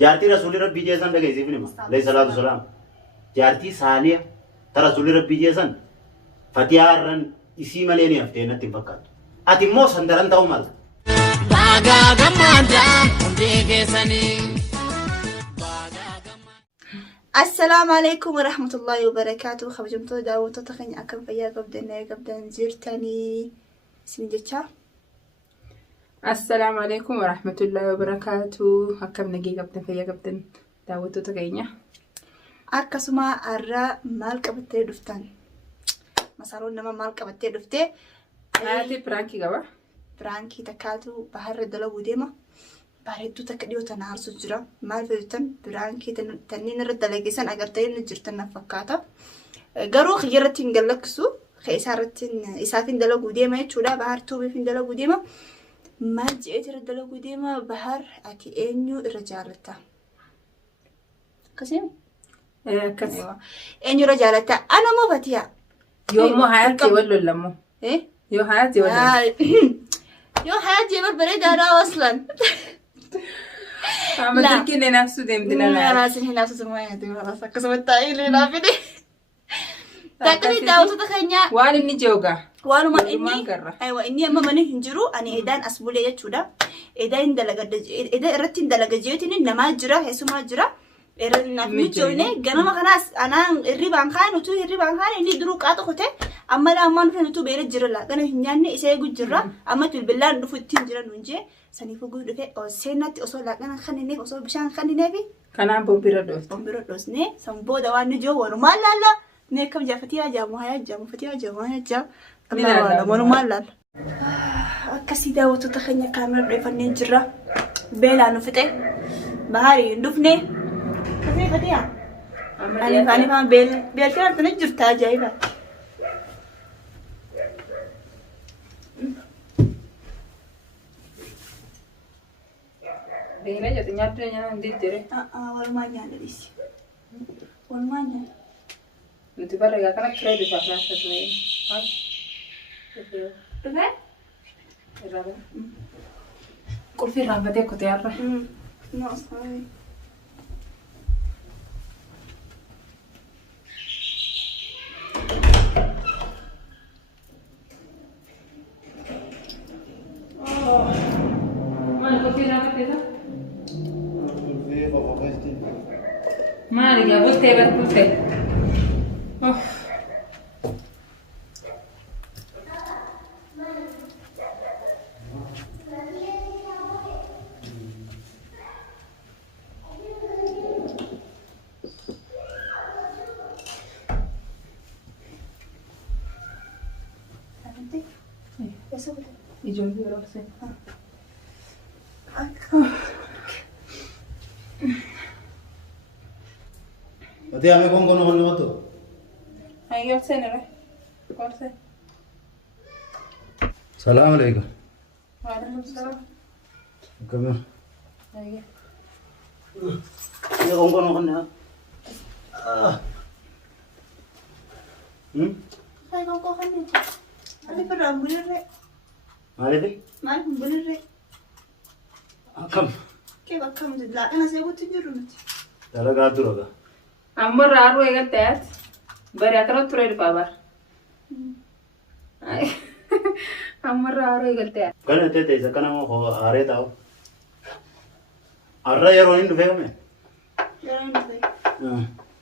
جارتي رسول ربي جيسان ده كيسي فيني ما عليه الصلاة والسلام جارتي سانية ترى رسول ربي جيسان فتيارن اسي مليني افتينا تفكات اتي مو سندرن تاو مال باغا غماندا ديغسني السلام عليكم ورحمة الله وبركاته. خبجمتو داوتو تخني أكم فيا قبدن زرتني سنجتشا. السلام عليكم ورحمة الله وبركاته. أكم نجي قبدن فيا قبدن داوتو تخني أكسما أرى مال قبتي دفتن مسارون نما مال قبتي دفتي هاتي برانكي قبا برانكي تكاتو بحر دلو ديما bareedduu takka dhiyoo tana harsu jira maal feetan biraankii tanniin irra dalageessan agartee inni jirtan na fakkaata garuu xiyyaarratti hin galaksu xeesarratti isaafin dalaguu deema jechuudha bahar tuubiif hin dalaguu deema maal je'eet irra dalaguu deema bahar ati eenyu irra jaalatta akkasii eenyu irra jaalatta ana moo fatiya yoommoo hayaatti wallollamu yoo hayaatti wallollamu yoo hayaatti barbareedaadhaa waslan أما تركي نفسه دم دلنا لا راس هنا نفسه سماه دي خلاص كسبت تايل لا فيني تاكلي داوتو تخنيا وان إني جوجا وانو ما إني أيوة إني أما مني هنجرو أنا إيدان أسبولي يجودا إيدان إيدان رتين دلقة جيوتني نما جرا هسوا ما جرا إيرن نفني جوينه جنا ما خلاص أنا الريبان خان وتو الريبان خان إني دروك أتو خته أما لا أما نفهم تو بيرد جرا لا كنا هنياني إسا يقول جرا أما تلبلا نفوتين جرا نونجي سنيفو قول دفع أو سنة أصول لكن خاني نيف أصول بشان خاني نيفي كنا بومبيرا دوس نه سامبو دوان جو ورما لا نيكم جافتيها جامو هيا جامو فتيها جامو هيا جام الله ولا ورما لا كسي داوتو تخنيا كاميرا بريفنين جرا بيلا نفتح بهاري ندفني فتيها أنا فاهم بيل كنا تنجر تاجايبا Bina jadi nyatanya nanti jadi. Walmanya ada di sini. Walmanya. Nanti pada gak kena kredit pas nasi tu ni. Betul? Berapa? Kursi rambat dia kote apa? No, sorry. Mana kursi rambat dia? Mari ya, buste. Oh. Nanti, besok. Ijon biar apa sih? अते हमें कौन होने मत हो Ayo sen रे कौन से सलाम अलैकुम वालेकुम सलाम कम आइए ये कौन होने Saya kau kan ni. Ada perang bulir re. मारे थे Mal bulir re. कम Kau bakam tu lah. Kan saya buat tunjuk rumah. तेरा गातु होगा Amor raro ega tet bari atro turer pabar Amor raro ega tet कल ते ते सकना वो आ रहे था अर्रा यार वहीं डूबे में Jangan lupa.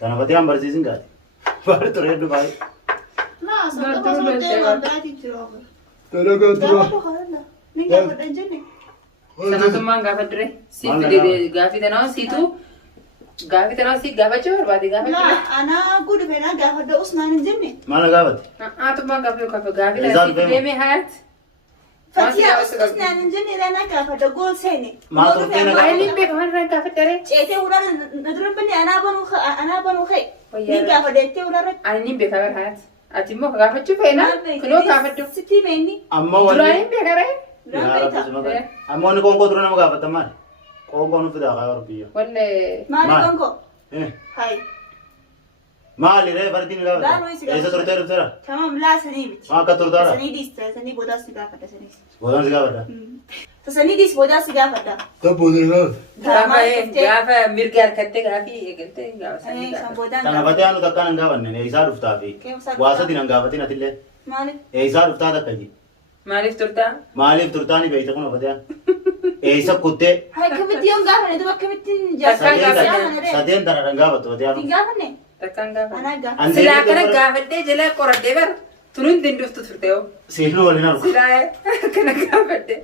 तना पति हम बरसी सिंह गाती बाहर तो रेड डूबाई Nah, saya tak masuk tema berarti ceroboh. तेरा गातु Dah apa hal lah? Ni kau berjanji ni. sana tumang gafadre situ de gafi dana situ gafi dana si gafacho barbadi gafacho Nah, anak aku dah pernah dah ada usman jenni. माना गावत tumang gafi gafi Rizal dana Bema. si deme hayat Fatia usman jenni lana kau ada gol seni. Ma tu kena ay limbe kaman ran gafi tere Cete ular nadrun pani anak banu khay. Ni kau ada cete ular. ay limbe kabar hayat atimo gafacho fena kuno gafacho Siti meni. अम्मा dura वाली limbe kare यार आप सुनो कर अम्मा ने कौन तो ना मगा पता मार कौन फिर आगा और पियो walle Mari kongko. eh Hai. माल ले वर्दी नहीं Dah, गावत Luis, dah. ऐसा तो तेरे तेरा Tamam lah seni bit. मां का तुरदारा Seni di sini bodas juga kata seni. बोलन से गावत Tasanii dis boodaa si gaafadha. Kabboodee Gaafa mirga harkattee gaafii eegalte gaafa sanii Kan gaafa. boodaan Kanafatee aanu takkaan hin gaafanne eeysaa dhuftaa fi waasatiin hin gaafatin atillee maaliif? eeysaa dhuftaa takka ji. Maaliif turtaa? Maaliif turtaani beeyta kun ofatee eeysa kuttee Haa akkamitti yoon gaafanne duuba akkamittiin Takkaan sadeen tana dhan gaafattu ofatee aanu. Hin gaafanne? Takkaan gaafa. Anaa gaafa. An Silaa deebitee kana bara- gaafadhee jala qoradhee bara tunuun dinduftu turte hoo. Seenuu waliin argu. Silaa kana gaafadhe.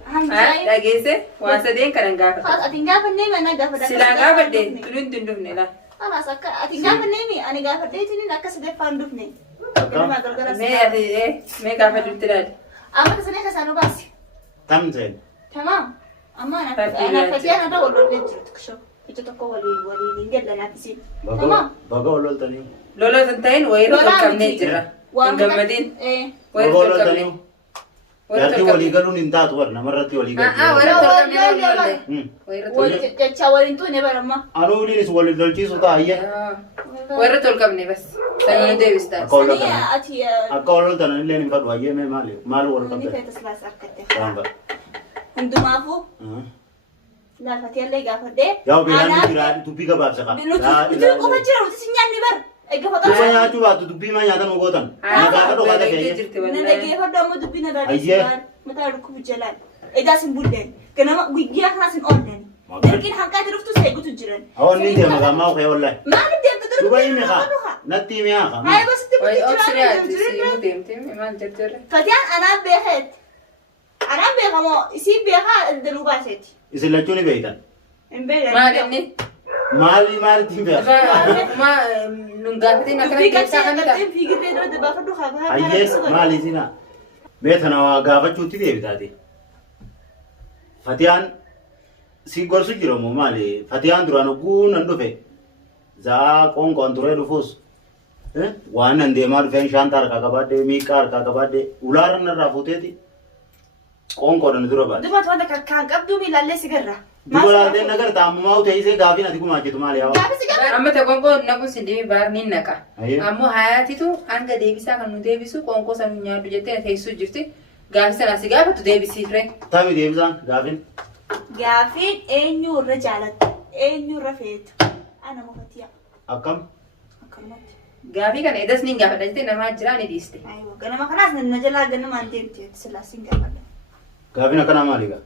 Dhageesse waa sadeen kana gaafadhe. Ati hin gaafannee anaa gaafadha. Silaa gaafadhe tunuun dindufne laa. Alas akka ati hin gaafannee ani gaafadheetiin akka sadeeffaan dhufne. Ganama gargara si Mee gaafadha. ati mee gaafadhutti laali. Amma tasanii akka isaan baasi. Tam seen. Tamam. Amma Fakkii anaaf fakkii ana wal lollee jirtu kishoo. Ija tokko waliin hin jallanaa fisiin. Tamam. Baga ol loltanii. Lola san ta'in wayirra tolkamnee jirra. Hin gammadin. Wayirra Baga ol tolkamnee. loltanii. Jaartii walii galuun hin taatu bara namarratti walii galu. Wayirra tolkamnee lolle. Wayirra tolkamnee. Jecha waliin tuune baramma. Anuunis walii lolchiisu taa'ayya. Wayirra tolkamne bas. Sanyii deebistaa. Akka ol Sanii loltan. ati Akka ol loltan illee hin fadhu ayyee mee maal wal ni qabdan. feetas laas harkatte. Waanga. Hundumaafuu laalfatee illee gaafadhee. Yaa beelaan jira dubbii gabaabsa qaba. Nuti qofa jira nuti si nyaanni bar. Egaa Duba fataa. nyaachuu baatu dubbii maa nyaatan gootan. Nagaafadhu baata feeyye. Na dhaggeeffadhu amma dubbii na Ayyee. dhaadheessu mataa dhukkubu jalaan. Edaa sin bulleen. Ganama guyyaa kanaa sin oolleen. Dargiin hanqaati dhuftu seegutu jiran. Hawan ni deema gammaa kee wallahi. Maaliif deemtu dura? Duba himi haa. Natti himi haa. Hayi basitti Wayi bulti obsiree jiraan ati jiraan. siimuu deemtee maal jajjarre. Fatiyaan anaan beekeet. Anaan beekamoo isiin beekaa daluu baaseeti. Isin lachuu ni beeytan. Hin beekan. Maal inni? Maalitti hin beekan. Nun gaafatiin akkana Dubbii keessaa qabsee kan ta'a. qabxeen fiigirree dura dabaafadhu haa Ayyee maali isinaa. Beetana waa gaafachuutti deebitaati. Fatiyaan si gorsu jira moo maali? Fatiyaan duraan oguu nan dhufe. Zaa qoonqoon turee dhufuus. Waan nan deemaa dhufeen shaantaa harkaa qabaadde miiqaa harkaa qabaadde ulaarra narraa fuuteeti. Qoonqoodhaan dura baate. Dubartii wanta kan qabdu miilallee si garra. Duba laaltee nagar taa'ammaa ta'isee gaafiin ati gumaachitu maali yaa? Gaafi si garra. Amma ta'e qoonqoo naqu si deemi baar ni naqa. Ayyee. Ammoo hayaatitu hanga deebisaa kan nu deebisu qoonqoo san nu nyaaddu jettee teessuu jirti. Gaafi sana si gaafatu deebisiifre. Taami deebisaan gaafiin. Gaafiin eenyu irra jaalatta? Eenyu irra feetu? Ana mufatiya. Akkam? Akkanumatti. Gaafii kana edas ni gaafadha jettee namaa jira ni dhiiste. Ayiwa ganama kanaas na jalaa ganamaan deemte silaasiin gaafadha. Gaafiin akkanaa maali gaa?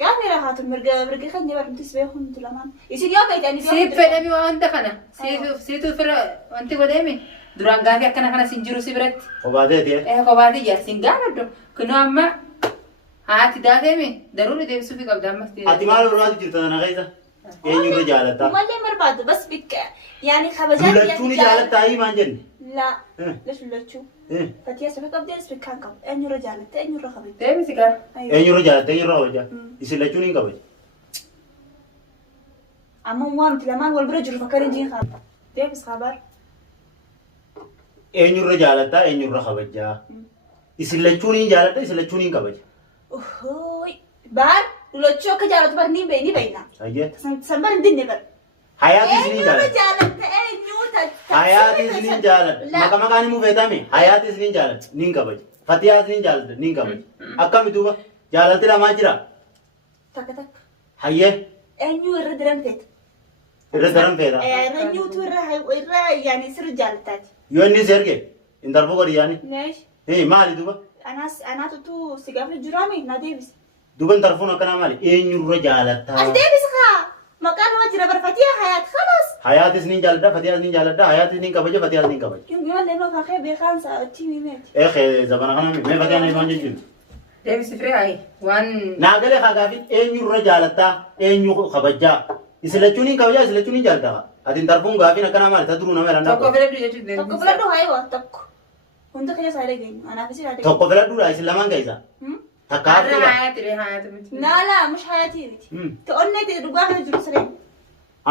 Gaafi rahaatu mirga keenya barumtis beekuun nuti lamaan. Isin yoo beekanii Siif fedhami wanta kana. Siitu fira wanti godheemi. Duraan gaafii akkana kana sin jiru si biratti. Kophaatee Kophaati yaa sin gaafadhu. Kunoo amma haati daateemi daruu ni deebisuufi qabda ammas. ati maal barbaadu jirta sana keessa? Eenyu irra jaalatta? Mallee barbaadu bas bikka yaani kabajaa Lachuu ni jaalatta ayii maan jenne? La lachuu. Fatiyaa safa qabdeen bikkaan qabu. Eenyu irra jaalatta eenyu irra kabajaa. Deebisi gaa. Eenyu irra jaalatta eenyu irra kabajaa? Isin lachuun hin kabaja. Amma waan nuti lamaan wal bira jiru fakkaan hin jiin qabu. Deebis qabar. Eenyu irra jaalatta eenyu irra kabajaa? Isin lachuun hin jaalatta isin lachuun hin kabaja. Baar lachuu akka jaalatu bar ni beeyna. Ayyee. San bar hin dinne bar. Hayaati isin hin Eenyu irra jaalatta. jaalatta eenyu tatta. Hayaati isin hin jaalatta. Maka maqaan himuu feetame hayaati isin hin jaalatta ni hin kabaja. Fatiyaa isin hin jaalatta ni hin kabaja. Akkami duuba jaalalti lamaa jira. Takka takka. Hayyee Eenyu irra diran feeta. irra daran feeta. Eenyuutu irra yaani sirri jaalattaati. Yoo inni si erge intarfoo godhi yaani. Neesh. Maali duuba? Anaatutu si gaafa jiraame na deebisi. Duuba intarfoon akkanaa maali? Eenyu irra jaalatta? Ati deebisi haa. Maqaan nama jira barfatiyaa hayaat khalas. Hayaati isin hin jaaladha fatiyaa isin hin jaaladha hayaati isin hin kabaja fatiyaa isin hin kabaja. Yoo leenoo kakee beekaan sa'aatii mimeeti. Zabana kana mee fatiyaan ilmaan jechuun. Deebisi firee hayi waan. Naagalee hagaafin eenyu irra jaalatta eenyu kabajaa. Isin lachuun hin kabajaa isin lachuun hin jaaladha. Ati intarfoon gaafiin akkanaa maali? Ta duruu nama jedhan Tokko filadhu jechuun deebisi. Tokko filadhu hayiwa tokko. Hunda keessa isaa dhageenyu. Anaaf isi dhaadhee. Tokko filadhuudha isin lamaan keessa. Takka Har'a hafuudha. hayaati ree hayaati miti. Naala mush hayatii miti. Ta'onnee ta'e dhugaa kana jiru siree.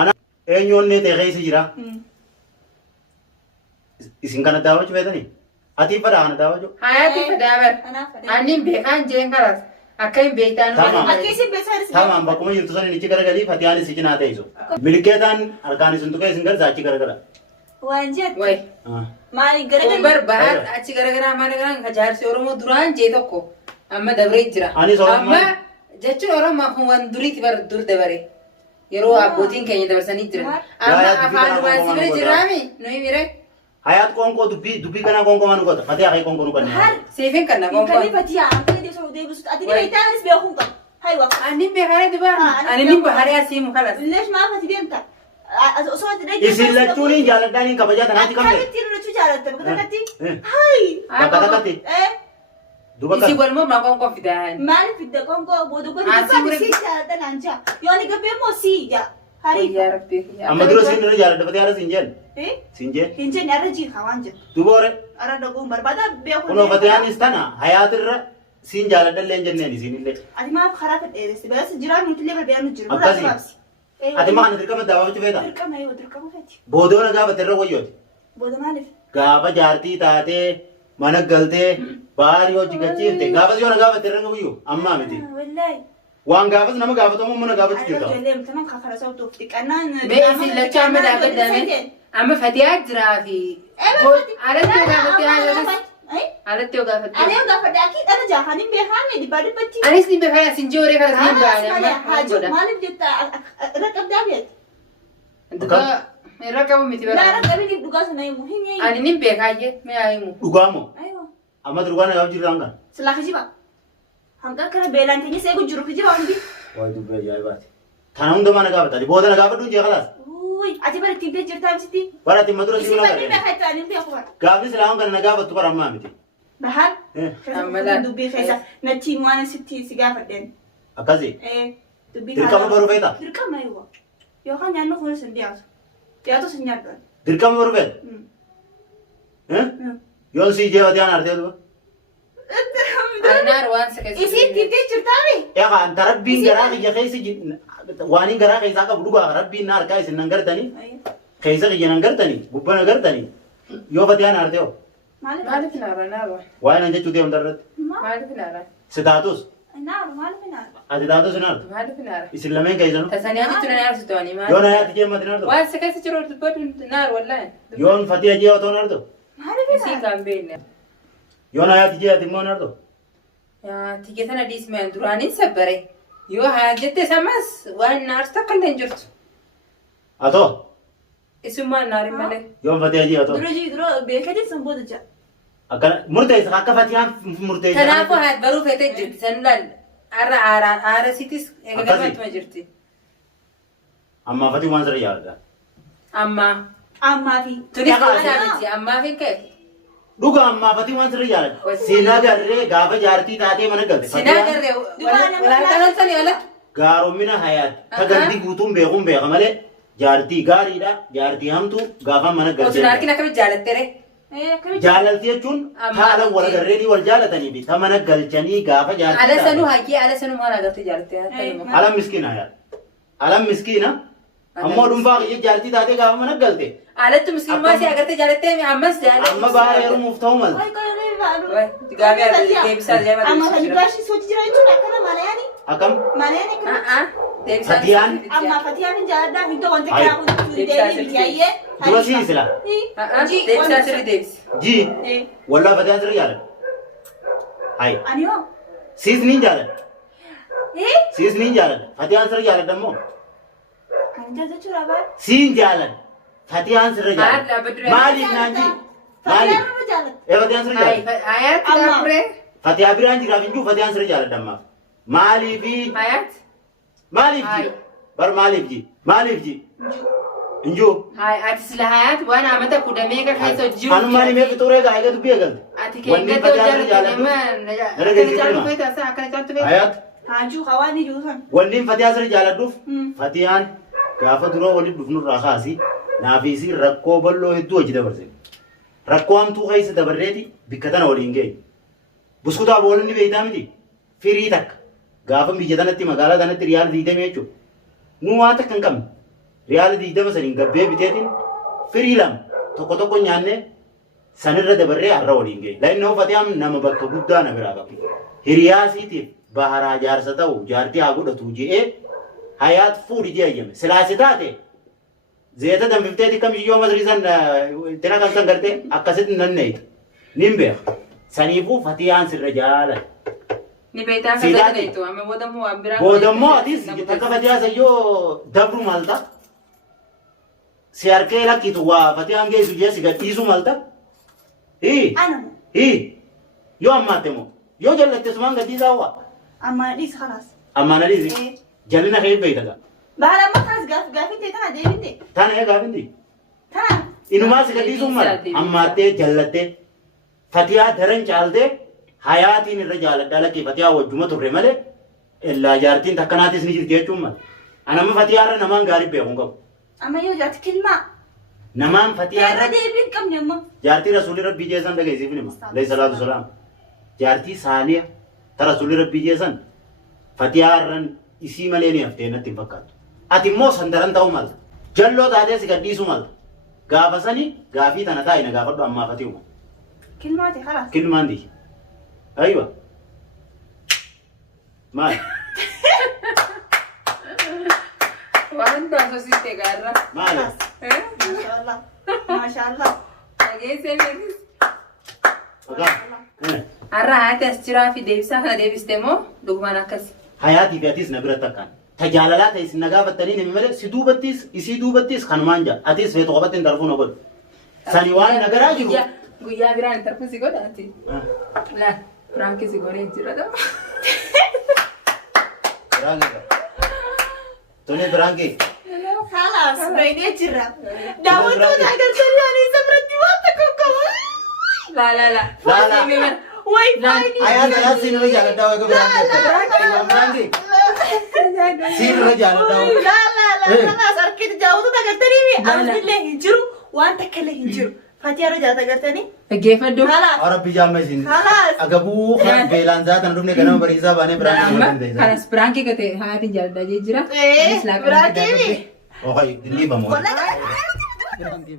Ana eenyu onnee ta'e keessa jira. Isin kana daawwachuu feetanii? Ati fadhaa kana daawwachuu? Hayaati fadaabar. Anaaf fadhee. Anniin beekaan jeen karas. Akka hin beektaan. Tamam. Akka isin beeksisa isin. Tamaan bakkuma jirtu saniin ichi garagalii fatiyaan isi cinaa teessu. Milikeetaan harkaan isin tuqee isin garza achi garagala. Waan jettu. Wayi. Maali garagalee. Umbar bahar achi garagaraa maal garaan ka jaarsi Oromoo duraan jee tokko amma dabree jira. Anis Oromoo. Amma jechuun Oromoo kun waan duriitti bar dur dabare. Yeroo abbootiin keenya dabarsanii jiran. Amma afaanumaan si bira jiraami nuyi mire. Hayat konko dubbii kana konko manu kota. Fatiha kai konko nu kan. Seefin kan na konko. Kan Fatiha amfani de soo deebisut ati ni beektanis beekun qaba. Hay wa. Ani beekare diba. Ani min bahari asimu kalas. Leesh maa fati deemta. Osoo ati dhaggeeffatu. Isin lachuun jaaladhaan kabajaa tanaatti qabne. Akkamitti nu lachuu jaalatta bakka takkatti. Hay. Bakka takkatti. Duba Isi kan. wal mo ma konko fidan. Maal fidda konko booda godhi dubbaati si jaalata naancha. Yooni gabbee moo si ija. Hari. Ya Rabbi. Amma dura sin dura jaaladha Fatiha ara sin jeen. Sin jeen. Hin jenne arra jii hawaan jedhu. Duba ore. Arra dhaguun barbaada beekuu. Kunoo Fatihaanis tana hayaatirra sin jaaladhallee hin jenneen isinillee. Ati maaf karaa fedheeres bees jiraan nuti illee barbaadaan nu jiru. Akkasii. Ati maa kana dirqama daawwachuu feeta? Dirqama feeti. Boodoona gaafa irra wayyooti. Booda maaliif? Gaafa jaartii taatee mana galtee baarii hojii gachiifte gaafas yoo na gaafatte irra guyyuu ammaa miti. Wallaahi. Waan gaafas nama gaafatamu mana gaafatu jirta. Ayyaaleem tanan kakara sabtu ufti qannaan. Mee isin lachaa amma dhaabbatame. Amma Fatihaa jiraa fi. Alatti yoo gaafatte alatti yoo gaafatte. Ani yoo gaafatte akki dhana jaahanii beekaame dibbaa dibbatti. Anis ni beekaya sin jooree kana sin baane. Maaliif jetta irra qabdaa beekta? Duga irra qabu miti bara. Irra qabini dhugaa sana himu hin himu. Ani ni beekaaje mee himu. Dhugaamoo? Aywa. Amma dhugaa na gaaf jirta hanga. Silaa kijiba. Hanga kana beelaan teenye seeku jiru kijiba hundi. Waay dubbii ajaa'ibaati. Kana hunda mana gaafata. Booda na gaafadhu jee khalaas. Uy, ati bara ittiin jirtaa miti. Bara ati madura Isi sibiila badii gadi. beekaa ta'anii beeku bara. Gaafni silaa hanga na gaafattu bara ammaa miti. Bahal. Ammalaan. Dubbii keessa natti waan sitti si gaafadheen. Akkasii. Dubbii Dirqama baruu feeta? Dirqama yoo. Yookaan nyaannu kun sin dhiyaatu. Dhiyaatu sin nyaaddu. Dirqama baruu feeta? Yoon si ijee Fatihaan artee duba? Anar waan sakasi. Isi ittiin jirtaami. Egaa anta rabbiin garaa kiyya keessa waan hin garaa keessaa qabu dhugaa rabbiin na harkaa isin nan gartanii keessa kiyya nan gartanii gubbaa na gartanii yoo Fatihaan artee hoo? Maaliif naara naara? Waa'ee nan jechuu deemta irratti. Maaliif naara? Si taatus? Naaru maaliif naaru? Ati taatus hin artu? Maaliif naara? Isin lameen keessanuu? Tasanii ati tuna naarsu tooni maali? Yoon hayaatti jee mati nartu? Waan sakasi jiru dubbatu naar wallahi. Yoon Fatiha jee otoo nartu? Maaliif Isi naaru? kan beekne. Yoon hayaatti jee ati immoo nartu? Yaa tike sana dhiismeen duraanin sabbare. Yoo haa jette samas waan naarsu takka illee hin jirtu. Atoo? Isummaan naarin malee. Yoon Fatiha jee otoo? Dura beekati sun booda jira. Akkana murteessa akka Fatihaan murteessa. Kanaafuu haati baruu feetee jirti. San laal aara sitis eegamatuma jirti. Ammaa Fatihi waan sirrii yaadda. Ammaa. Ammaa fi. Tuni qabanaa miti. Ammaa fi ka'e. Dhuga ammaa Fatihi waan sirrii yaadda. Sina garree gaafa jaartii taatee mana galte. Sinaa garree walaalkaan sani ala. Gaaromina hayaati. Tagantii guutuun beekuun beeka malee jaartii gaariidha. Jaartii hamtuu gaafa mana galte. Osoo harkin akkamitti jaalattere. Jaalalti jechuun haala wal agarreenii wal jaalatanii fi ta mana galchanii gaafa jaartii Ala sanuu hayyee ala sanuu maal agartee jaalattee? Alam miskiina yaada. Alam miskiina. Ammoo dhuunfaa kiyya jaartii taatee gaafa mana galte. Alatti musliimaa si agartee jaalattee ammas jaalattee. Amma baara heerumuuf ta'u malte. Amma kan biraashii sochi jira jechuudha akkana malayaani. Akkam? Malayaani akkana. Fatihaan. Amma Fatihaan hin jaaladhaa hin ta'u wanta kaahu deebii bitaayyee. Dura sii sila. Deebisaa sirrii deebisi. Ji. Wallaa Fatihaan sirrii jaaladha. Hayi. Ani hoo? Siis niin jaaladha. Siis niin jaaladha. Fatihaan sirrii jaaladha immoo. Ani jaallachuudha baay'ee. Siin jaaladha. Fatihaan sirrii jaaladha. Maaliif naan ji? Maaliif? Fatihaan nama jaallata. Fatihaan sirrii jaaladha. Hayaat gaafuree. Fatihaa biraan jiraaf injuu Fatihaan sirrii jaaladha ammaaf. Maaliifi? Hayaat. Maaliif ji? Bar maaliif ji? Maaliif ji? Injuu. Ati sila hayaat waan amata kudhamee ka keessa hojii. Anumaan himee fixuuree gaa eega dubbii eegalte. Ati keeggata hojjaalatanii Hayaat. Haajuu hawaanii jiru san. Wanni Fatihaa sirrii jaaladhuuf Fatihaan gaafa duroo walitti dhufnurraa kaasi naafisi rakkoo bal'oo hedduu hojii dabarse. Rakkoo hamtuu keessa dabarreeti bikka tana waliin ga'e. Buskutaa boolonni beektaa miti. Firii takka. Gaafa biyya tanatti magaalaa tanatti riyaala 20 jechuudha. Nu waan takka hin qabne. Riyaala 20 saniin gabbee biteetiin firii lama tokko tokko nyaannee sanirra dabarree har'a waliin ga'e. La'innoo Fatihaan nama bakka guddaa na biraa qabu. Hiriyaasiitiif baharaa jaarsa ta'u jaartii haa godhatu je'ee hayaat fuudhi jee ayyame. Silaasi taate zeeta danfifteeti kamiyyoo masrii san tina kan san gartee akkasitti nan neeyita. Nin beeka. Saniifuu Fatihaan sirra jaalala. Ni beektaa akka Siidaati. ta'etu amma boodammoo waan biraa. Boodammoo atis takka Fatiyaa sayyoo dabru malta. Si harkee lakkitu waa Fatiyaan geessu jee si gadhiisu malta. Anamu. Yoo ammaatte moo yoo jallatte sumaan gadhiisaa waa. Amma dhiis khalaas. Ammaan adiisi jalina kee beeytaga. Baala amma kaas gaafinte tana deebinte. Tana gaafinte. Tana. Inumaa si gadhiisuun mala ammaattee jallattee Fatiyaa daran caaltee hayaatiin irra jaaladhaa lakkee Fatiyaa wajjuma turre malee illaa jaartiin takkanaatis ni jirti jechuun mala. Anamma Fatiyaa irra namaan gaarii beekuun qabu. Amma yoo jaarti kilmaa. Namaan Fatiyaa Irra deebiin qabne amma. jaartii rasuulli rabbii jeesan dhageessiif nima. Alayhi salaatu wasalaam. Jaartii saaliya ta rasuulli rabbii jeesan Fatiyaa irran isii malee ni haftee natti hin fakkaatu. Ati immoo sandaran ta'uu malta. Jalloo taatee si gadhiisu malta. Gaafa sani gaafii tana taa'ina gaafadhu ammaa Fatiyuma. Kilmaati khalaas. Kilmaan di. Aywa. Maal? Waan taasisite gaarra. Maal? Mashallah. Mashallah. Dhageessee beekis. Ogaa. Har'a haati as jiraa fi deebisaa kana deebiste moo dhugumaan akkasi. Hayaatii fi atis na biratti akkaan. Tajaalalaa ta'e isin nagaa fattanii nimi malee si duubattis isii duubattis kanumaan jaa. Atis feetu qofatti hin darbuun ogoon. Sani waan nagaraa jiru. Guyyaa biraan hin tarfu si godhaati. Laal firaanki si godhee jira dha. Biraangee. Tole biraangee. Khalaas. Baay'ee jira. Daawwattoota agartanii ani isa biratti waan tokko qabu. Laala. Wai fine. Ayat sini irra jaaladhaa wayi biraangee. Sini irra jaaladhaa. Khalaas harkiti daawwattoota agartanii fi ammallee hin jiru waan takka illee hin jiru. Fatiyaa irra jaallata agartanii. Dhaggeeffadhu. Khalaas. Arabbi jaamma isin. Khalaas. Agabuu kan beelaan zaatan dhufne ganama bariisaa baanee Amma biraangee. kanas biraanki gate haatiin jaalladhaa jira. Biraangee. Oh, hai, dilli bamu. Wallahi.